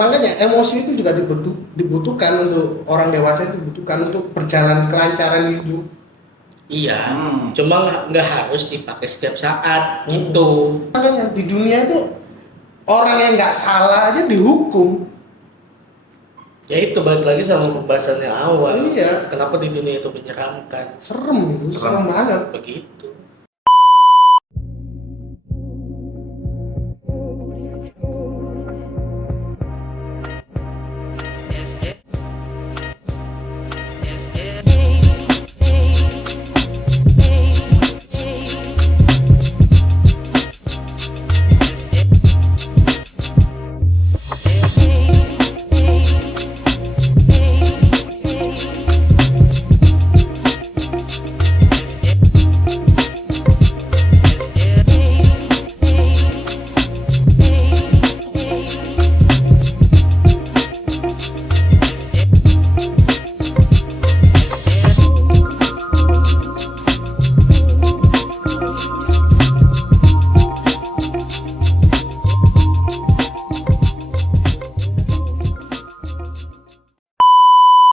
makanya emosi itu juga dibutuhkan untuk orang dewasa, itu dibutuhkan untuk berjalan kelancaran hidup. Iya, cuma nggak harus dipakai setiap saat gitu. Makanya di dunia itu orang yang nggak salah aja dihukum. Ya itu balik lagi sama pembahasan yang awal. Iya. Kenapa di dunia itu menyeramkan? Serem itu, serem banget. Begitu.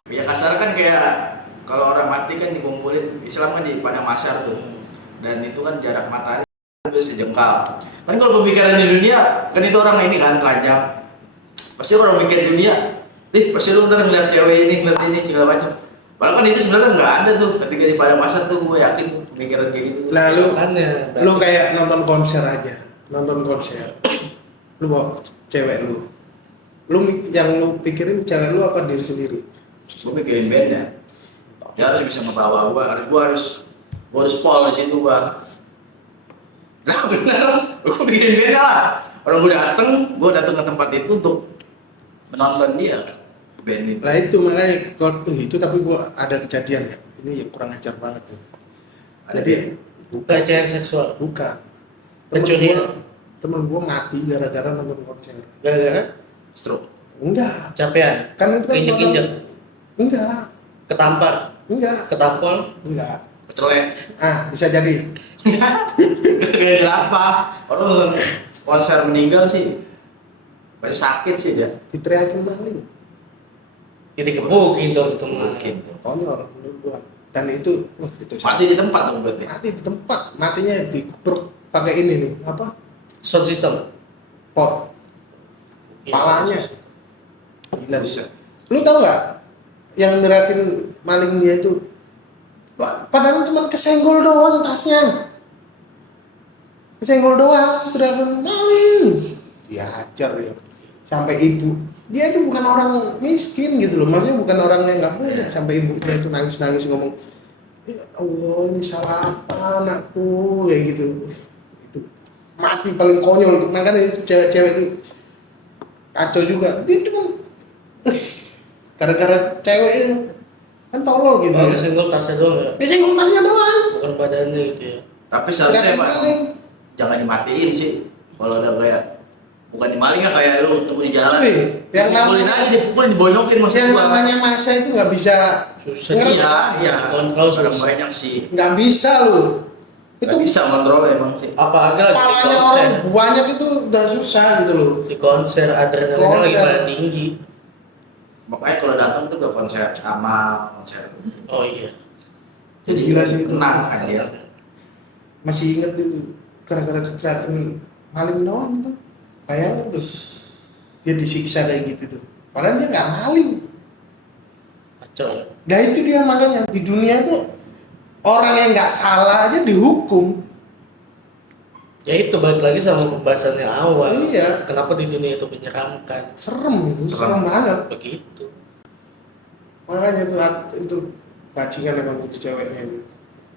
Ya kasar kan kayak kalau orang mati kan dikumpulin, Islam kan di padang mahsyar tuh, dan itu kan jarak matahari bisa sejengkal. Kan kalau pemikiran di dunia kan itu orang ini kan telanjang, pasti orang mikir dunia, pasti lu ntar ngeliat cewek ini, ngeliat ini segala macam. Padahal kan itu sebenarnya nggak ada tuh ketika di padang mahsyar tuh, gue yakin tuh pemikiran kayak gitu. Lalu Makanya, lu kayak nonton konser aja, nonton konser. Lu bawa cewek lu. Yang lu pikirin cewek lu apa diri sendiri? Gue mikirin bandnya, dia harus bisa ngebawa gue harus pol di situ gua. Nah bener, gue mikirin bandnya lah. Orang gue datang ke tempat itu untuk menonton dia band itu. Lah itu makanya waktu itu, tapi gua ada kejadian ya. Ini ya kurang ajar banget tuh. Jadi pelecehan seksual. bukan. Pencurian. Temen gua mati gara-gara nonton konser. Gara-gara Stroke. Enggak. capean, Kan itu kan injek-injek, Enggak. ketampar, Ketampol. ketampol. Enggak. Kecelek. Bisa jadi. Gara-gara apa? Orang konser meninggal sih masih sakit sih dia. Diteriakin maling. Jadi kebukin dong teman. Mungkin. Konyol menurut gua. Dan itu, itu Mati di tempat dong berarti. mati di tempat. Matinya dikubur pakai ini nih, apa? Sound system. Pot. Palanya. Gila Bisa. Lu tau nggak yang ngeliatin malingnya itu? Padahal cuma kesenggol doang tasnya. Kesenggol doang, udah maling. Diajar ya. Sampai ibu. Dia itu bukan orang miskin gitu loh. Maksudnya bukan orang yang nggak punya. Sampai ibunya itu nangis-nangis ngomong, ya Allah ini salah apa anakku, kayak gitu. Itu mati paling konyol. Makanya itu cewek-cewek itu kacau juga. Dia cuma gara-gara cewek itu kan tolol gitu. Oh, kesenggol tasnya doang ya? Biasanya tasnya doang. Bukan badannya gitu ya? Tapi seharusnya Nggak emang maling. jangan dimatiin sih. Kalau ada kayak bukan dimaling kan, kayak lu tunggu di jalan. Cuy, yang dipukulin namanya- aja, dipukulin, dibonyokin maksud Yang gua. namanya masa itu nggak bisa, Susah. Ngerti. Iya. Kontrol Orang susah. banyak sih. nggak bisa lu. Itu Itu bisa kontrol emang sih. Apa aja lagi di kepalanya konser? orang banyak itu udah susah gitu loh. Di konser adrenalinnya lagi Konser. pada tinggi. Makanya kalau datang tuh ke konser sama konser. Oh iya. Jadi Gila sih itu. tenang aja. Masih inget tuh gara-gara teriakin maling doang tuh. Bayangin tuh. Dia disiksa kayak gitu tuh. Padahal dia nggak maling. Kacau. Nah itu dia makanya di dunia tuh orang yang nggak salah aja dihukum. Ya itu balik lagi sama pembahasan yang awal. Iya. Kenapa di dunia itu menyeramkan? Serem itu, Serem. serem banget. Begitu. Makanya itu bajingan emang itu ceweknya itu.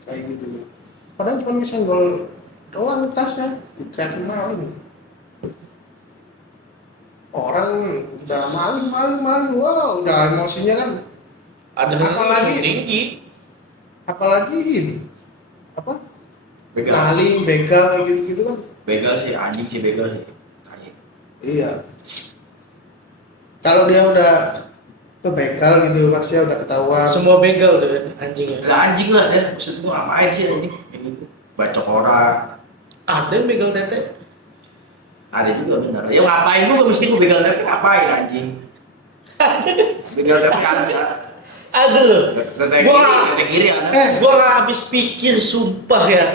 Kayak gitu tuh. Padahal cuma kesenggol doang tasnya, diteriakin maling. Orang udah maling, wah udah emosinya kan. Apalagi- tinggi. Apalagi ini, apa? Begal. Maling, begal kayak gitu-gitu kan. Begal sih, anjing sih begal sih. Tai. Iya. Kalau dia udah begal gitu, pasti udah ketahuan. Semua begal tuh ya, anjingnya. Lah anjing lah ya, maksud gua ngapain sih anjing kayak gitu. Bacok orang. Ada yang begal tete. Ada juga benar. Ya ngapain juga mesti gue begal tete ngapain anjing? Begal tete ada. Aduh, Tete kiri ada. gua nggak habis pikir, sumpah ya.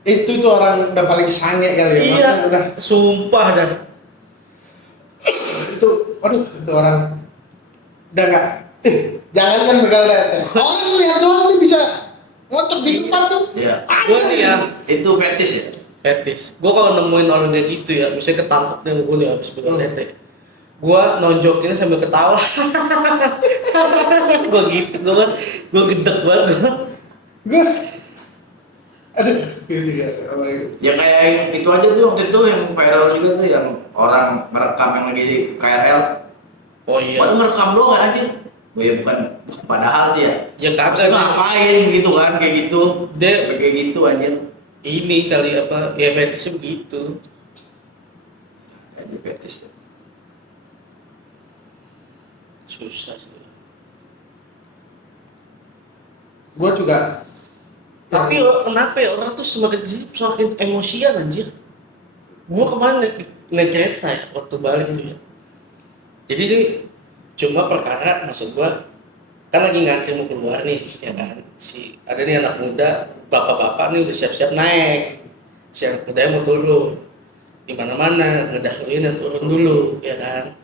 Itu orang udah paling sange kali ya. Iya, Maksudnya udah sumpah dah. itu, aduh itu orang udah nggak. Jangan kan begal tete. Orang lihat doang nih bisa ngocok di depan tuh. Iya. Gua nih ya, Itu fetis ya. fetis. Gua kalau nemuin orang kayak gitu ya, misalnya ketangkep nih gua nih habis begal tete. Gua nonjokinnya sambil ketawa. Gua gitu, gua gedek banget. Gue, aduh, gitu ya. Ya kayak yang itu aja tuh waktu itu yang viral juga tuh yang orang merekam yang lagi di KRL. Oh iya. Baru ngerekam doang aja. Oh ya bukan padahal sih ya. Ya Maksudnya kagak. ngapain gitu kan kayak gitu. Dia Kayak gitu anjir. ini kali apa? Ya fetisnya begitu. Aja fetis. Susah sih. Gue juga. Tapi kenapa ya orang tuh semakin emosian anjir. Gua kemarin naik kereta ya waktu balik tuh ya. Jadi ini cuma perkara maksud gua kan lagi ngantri mau keluar nih ya kan. Ada nih anak muda, bapak-bapak nih udah siap-siap naik. Si anak mudanya mau turun. Di mana-mana ngedahuluin dan turun dulu ya kan.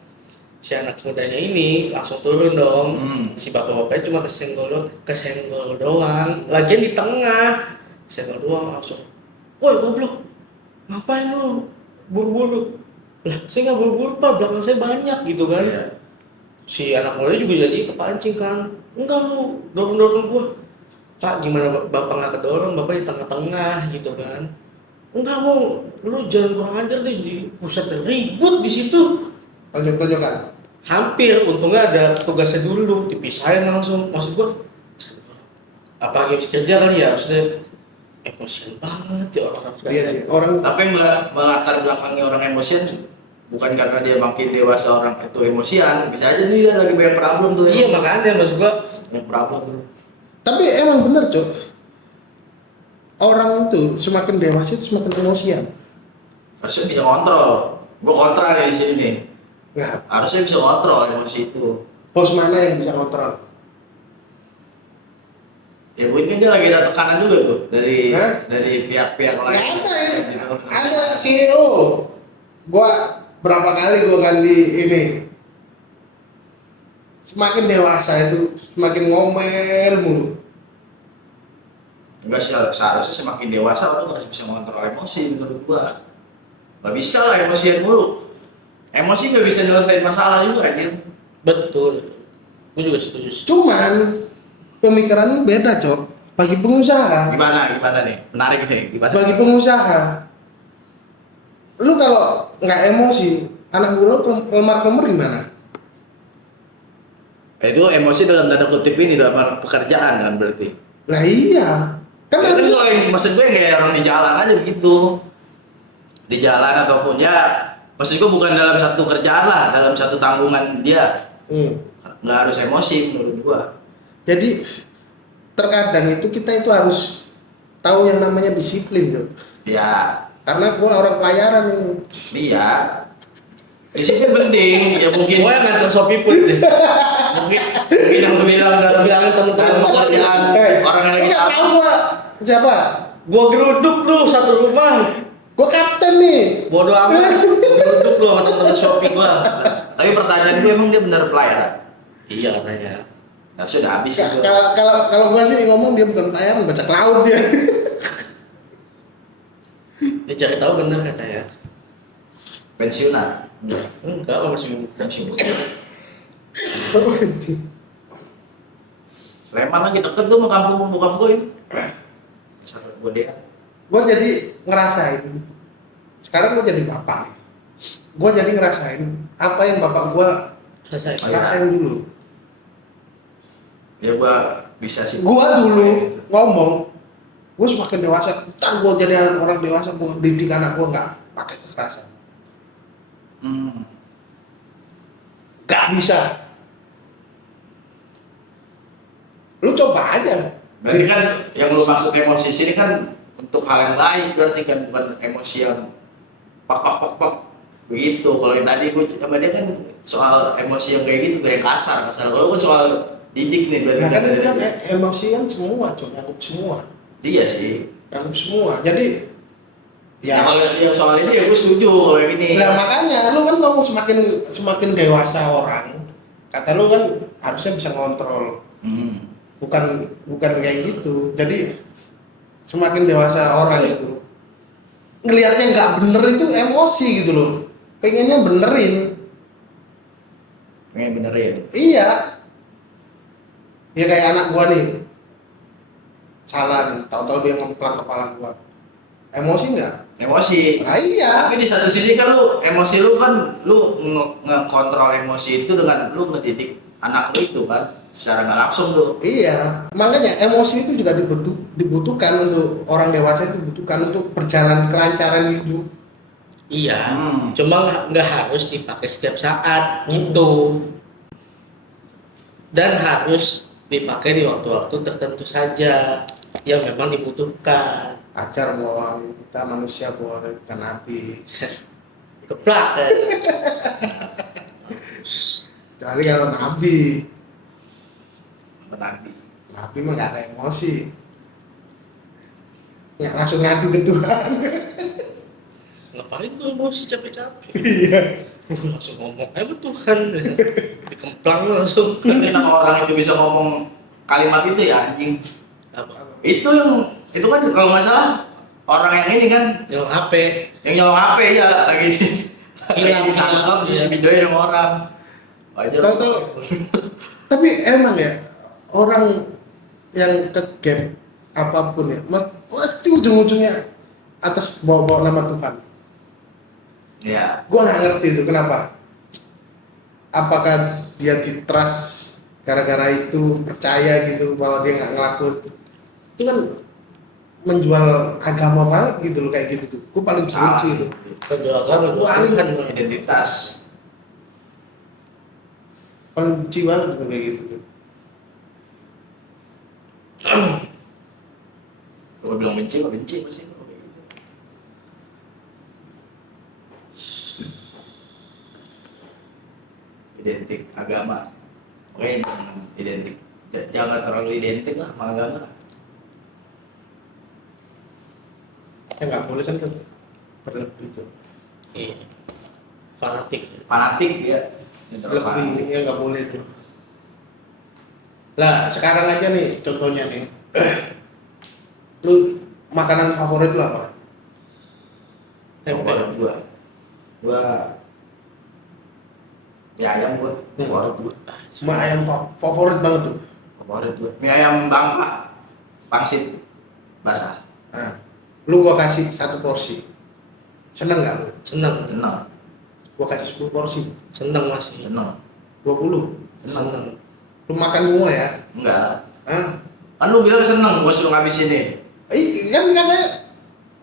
Si anak mudanya ini langsung turun dong. Si bapak-bapaknya cuma kesenggol doang. Lagian di tengah, senggol doang langsung. Woi goblok, ngapain lu? Buru-buru. Lah, saya nggak buru-buru pak, belakang saya banyak gitu kan. Iya. Si anak mudanya juga jadi kepancing kan. Enggak lu, dorong-dorong gua. Pak, gimana bapak nggak kedorong? Bapak di tengah-tengah gitu kan. Enggak mau, lu jangan kurang ajar deh. Jadi pusat ribut di situ. Tonjok-tonjokan. Hampir, untungnya ada tugasnya dulu, dipisahin langsung. Maksud gua, apa habis kerja kali ya, maksudnya emosian banget ya orang-orang. Iya sih, orang Tapi yang melatar belakangi orang emosian bukan karena dia makin dewasa orang itu emosian, bisa aja dia lagi banyak problem tuh. Iya makanya maksud gua, Banyak problem tuh. tapi emang bener Cok. Orang itu semakin dewasa itu semakin emosian. Harusnya bisa kontrol. Gua kontra nih di sini nih. Nah, Harusnya bisa kontrol emosi itu. bos mana yang bisa kontrol? Ya mungkin dia lagi ada tekanan juga tuh dari Hah? dari pihak-pihak lain. Nggak ada, Gitu. ada CEO. Gua berapa kali gua ganti ini. Semakin dewasa itu semakin ngomel mulu. Enggak sih, seharusnya semakin dewasa orang harus bisa mengontrol emosi menurut gua. Gak bisa lah emosian mulu. Emosi gak bisa nyelesain masalah juga anjir. betul. Gua juga setuju sih. Cuman pemikiran lu beda, Cok. Bagi pengusaha, Gimana nih? Menarik nih, gimana? bagi pengusaha, lu kalau nggak emosi, anak lu kelemar-kelemar gimana? Itu emosi dalam tanda kutip ini dalam pekerjaan kan berarti. Lah iya, kan Kan harus kalau yang maksud gue kayak orang di jalan aja begitu. Di jalan ataupun ya maksud gue bukan dalam satu kerjaan lah, dalam satu tanggungan dia. Nggak harus emosi menurut gua. Jadi terkadang itu kita itu harus tahu yang namanya disiplin, Cok. Ya, Karena gua orang pelayaran ini. iya. Disiplin penting, ya mungkin Gua yang nganter Shopee pun deh. mungkin yang bilangin teman-teman pekerjaan orang yang Lu lagi nggak tahu gua siapa? Gua geruduk lu satu rumah. Gua kapten nih. Bodoh amat. Gua geruduk lu sama temen Shopee gua. Tapi pertanyaan gue emang dia benar pelayaran? Iya katanya. Nah, sudah habis itu. Kalau gua sih ngomong dia bukan pelayaran, bajak laut dia. Dia cari tahu bener katanya. Pensiunan. Enggak, masih Pensiun. Sleman lagi deket tuh sama kampung bokap gue itu. Sahabat gue dia. Gua jadi ngerasain. Sekarang gua jadi bapak nih. Gua jadi ngerasain apa yang bapak gua selesai. Oh, iya. rasain dulu. Ya gue bisa sih. Gua dulu ngomong, gua semakin dewasa, ntar gua jadi orang dewasa, gua didik anak gua nggak pakai kekerasan. Gak bisa. Lu coba aja. Berarti kan yang lu maksud emosi sini kan untuk hal yang lain berarti kan bukan emosi yang pak. begitu. Kalau yang tadi gue sama dia kan soal emosi yang kayak gitu, kayak kasar. Kalau gue soal didik nih, berarti Nah kan itu kan dari emosi kan semua, cuma nyangkut semua, dia sih. nyangkut semua. Jadi Ya, ya, kalau yang soal ini ya gue setuju kalau yang ini. nah makanya lu kan ngomong semakin semakin dewasa orang, kata lu kan harusnya bisa ngontrol, Hmm. bukan kayak gitu. Jadi semakin dewasa orang itu ngelihatnya nggak bener itu emosi gitu loh, pengennya benerin. Pengen benerin. Iya, ya kayak anak gua nih salah nih, tahu-tahu dia ngemplang kepala gua, emosi nggak? Emosi. Nah iya, Tapi di satu sisi kan lu emosi lu kan lu ngekontrol emosi itu dengan lu ngedidik anak lu itu kan secara nggak langsung tuh. iya, makanya emosi itu juga dibutuhkan untuk orang dewasa, itu dibutuhkan untuk berjalan kelancaran hidup. Iya, Hmm. cuma nggak harus dipakai setiap saat gitu, dan harus dipakai di waktu-waktu tertentu saja yang memang dibutuhkan. Ajar bahwa kita manusia, bahwa bukan nabi. Keplak kan? Kecuali kalau nabi, Apa nanti? nabi mah nggak ada emosi, nggak langsung ngadu ke Tuhan. Ngapain gue emosi capek-capek? Iya. Langsung ngomong aja Tuhan, dikemplang langsung. Tapi nama orang itu bisa ngomong kalimat itu ya anjing. Apa? Itu kan kalau nggak salah orang yang ini kan Yang HP. yang nyolong HP ya lagi Hilang, ditangkap terus iya. videoin sama orang. Wajar. Tahu-tahu. Tapi emang ya orang yang ke gap apapun ya, pasti ujung-ujungnya atas bawa-bawa nama Tuhan. Ya. Gua nggak ngerti itu kenapa. Apakah dia ditrust gara-gara itu, percaya gitu bahwa dia nggak ngelakuin. Itu kan menjual agama banget gitu loh, kayak gitu tuh. Gue paling Salah. benci itu. Kedua agama Paling Tuhan. Identitas. paling benci banget tuh kayak gitu tuh. Kalau bilang benci, nggak benci pasti kalau kayak gitu. Identik agama. Oke, identik. Jangan terlalu identik lah sama agama. Yang nggak boleh kan tuh berlebih tuh. Iya. Fanatik. Fanatik dia. Yang terlalu Lebih fanatik. ya nggak boleh tuh. Lah sekarang aja nih contohnya nih, lu makanan favorit lu apa? Favorit gua mie ayam gua. Favorit gua. Cuma ayam favorit banget tuh. Favorit gua. Mie ayam Bangka. Pangsit basah. Nah, lu gua kasih 1 porsi, seneng nggak lu? Seneng. Seneng. Gua kasih 10 porsi, Seneng masih. Seneng. 20. Seneng. Lu makan semua ya? Enggak. Hah? Kan lu bilang seneng gua suruh ngabisin nih. Kan katanya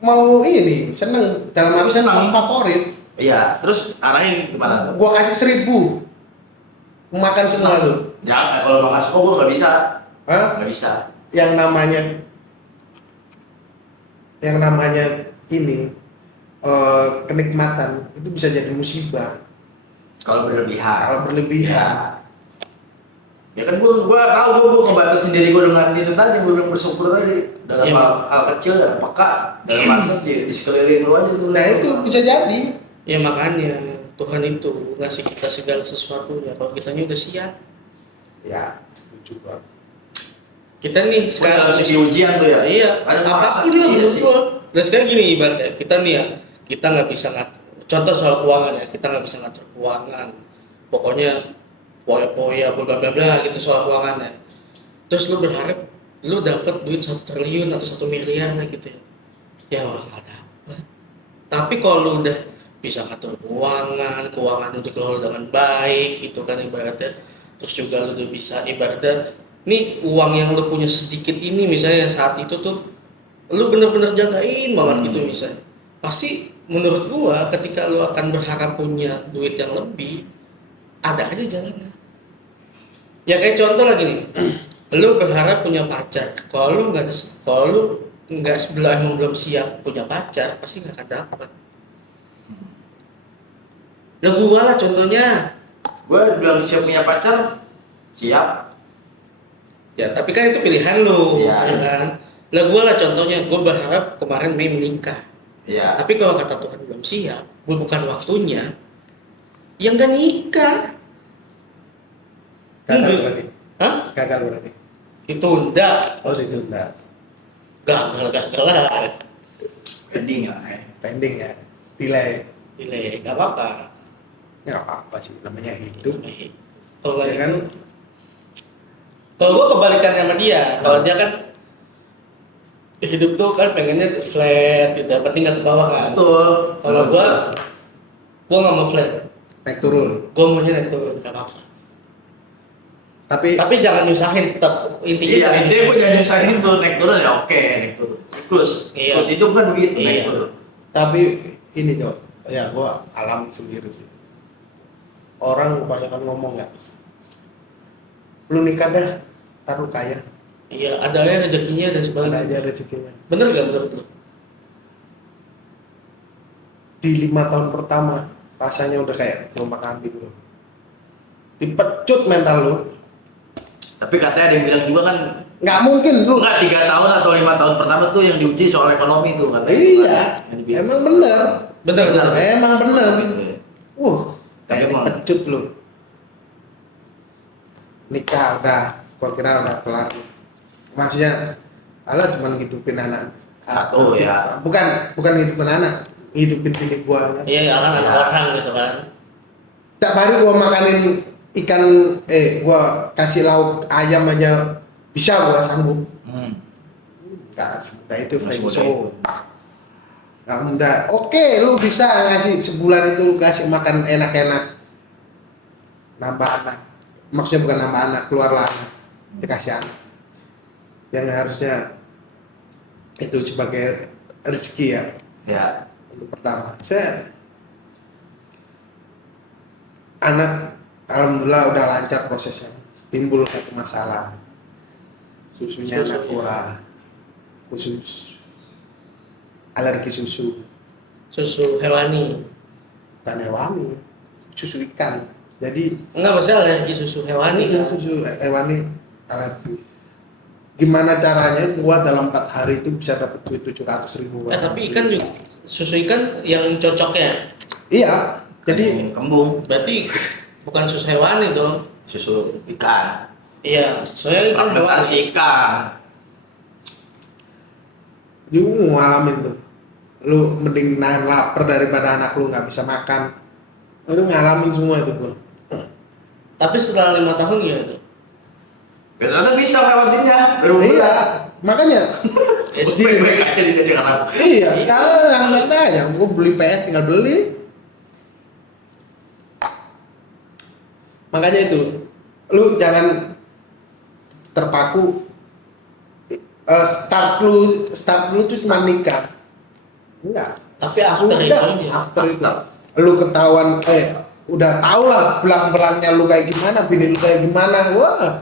mau ini seneng dalam arti Seneng. favorit. Iya, terus arahin kemana tuh? Gua kasih 1000, makan semua tuh. Jangan, kalau mau ngasih gua nggak bisa. Hah? Nggak bisa. yang namanya ini kenikmatan itu bisa jadi musibah Kalau berlebihan. kalau berlebihan. Ya kan gua tahu gua ngebatasin diri gua dengan itu tadi, gua bilang bersyukur tadi dalam Iya, hal kecil dan peka dalam arti di sekeliling lu aja tuh. Nah itu bisa jadi. Ya makanya Tuhan itu ngasih kita segala sesuatunya kalau kitanya udah siap. Ya setuju banget. Kita nih Sekarang sekarang segi ujian tuh ya. iya, Ada apapun iya lah menurut sih. gua. Dan sekarang gini ibaratnya kita nih ya, kita nggak bisa ngatur. Contoh soal keuangan ya, kita nggak bisa ngatur keuangan. Pokoknya poya-poya, bla bla bla gitu soal keuangan ya. Terus lu berharap lu dapat duit 1 triliun atau 1 miliar lah gitu ya. Ya bakal dapat. Tapi kalau lu udah bisa ngatur keuangan udah dikelola dengan baik, itu kan ibaratnya. Terus juga lu udah bisa ibaratnya nih uang yang lu punya sedikit ini misalnya saat itu tuh lu bener-bener jagain banget gitu misalnya, pasti menurut gua ketika lu akan berharap punya duit yang lebih ada aja jalannya. Ya kayak contoh lagi nih, lu berharap punya pacar, kalau lu nggak sebelum emang belum siap punya pacar pasti nggak akan dapat. Lah gua lah contohnya. Gue bilang siap punya pacar, siap. Ya tapi kan itu pilihan lu, Iya. ya kan. Lah gua lah contohnya, gua berharap kemarin Mei menikah. Iya. Tapi kalau kata Tuhan belum siap, bukan waktunya, yang gak nikah. Gagal berarti. Hah? Gagal berarti. Itu enggak. Oh ditunda. Gagal kelar. Pending ya. Pending ya. Delay. Delay, gak apa-apa. Ya nggak apa-apa sih, namanya hidup. Kalau Ya kan? kalau gua kebalikannya sama dia, kalau dia kan hidup tuh kan pengennya flat gitu, yang penting nggak ke bawah kan. Betul. Kalau gua nggak mau flat, Naik turun. gua maunya naik turun, nggak apa-apa. Tapi Tapi jangan nyusahin, tetap intinya Iya, jangan intinya gue nyusahin. jangan nyusahin tuh naik turun ya oke, naik turun. Iya. Siklus hidup kan begitu, naik Iya. turun. tapi ini Jo, ya gua alami sendiri sih. Orang kebanyakan ngomong ya. Lu nikah dah, ntar lu kaya. Iya, adanya rezekinya dan Ada sebagainya. aja rezekinya. Bener gak menurut lu? Di 5 tahun pertama rasanya udah kayak rumah kambing lu. Dipecut mental lu. Tapi katanya ada yang bilang juga kan, Nggak mungkin lu. enggak 3 tahun atau 5 tahun pertama tuh yang diuji soal ekonomi tuh katanya. Iya, Yang dibilang. emang bener. Bener. Emang bener. Gitu ya. Kayak Emang. dipecut lu. Nikah udah, gua kira udah kelar. Maksudnya, Allah cuma ngidupin anak. Satu, ya. Bukan ngidupin anak, ngidupin bini gua. Iya, kan anak Ya. orang gitu kan. Tiap hari gua makanin ikan, gua kasih lauk ayam aja bisa gua sanggup. Nggak semudah itu Nggak Frank semudah Show. itu. Nggak mudah. Oke, lu bisa ngasih sebulan itu ngasih makan enak-enak. Nambah anak. Maksudnya bukan nambah anak, keluarlah anak. Dikasih anak. Yang harusnya itu sebagai rezeki ya. Ya. Untuk pertama. Saya anak alhamdulillah udah lancar prosesnya. Timbul satu masalah. Susunya anak gua khusus alergi susu, Susu hewani. bukan hewani, susu ikan. Jadi Enggak masalah alergi susu hewani kan. susu hewani alergi. Gimana caranya gua dalam 4 hari itu bisa dapat duit 700.000? Tapi ikan juga, susu ikan yang cocoknya. Iya, jadi Jadi kembung, Berarti bukan susu hewani dong. susu ikan, Iya, soalnya ikan hewani. fermentasi ikan. lu ngalamin tuh. Lu mending nahan lapar daripada anak lu nggak bisa makan. Lu ngalamin semua itu gua. Tapi setelah 5 tahun ya itu. Ya, ternyata bisa lewatinnya. Baru Iya, makanya baik-baik aja di Jakarta. iya, sekarang yang nyata ya, gua beli PS tinggal beli. Makanya itu, lu jangan terpaku. Start lu tuh cuma nikah. Enggak. Tapi after itu aja. After itu, lu ketahuan, udah tau lah belang-belangnya lu kayak gimana, bini lu kayak gimana, wah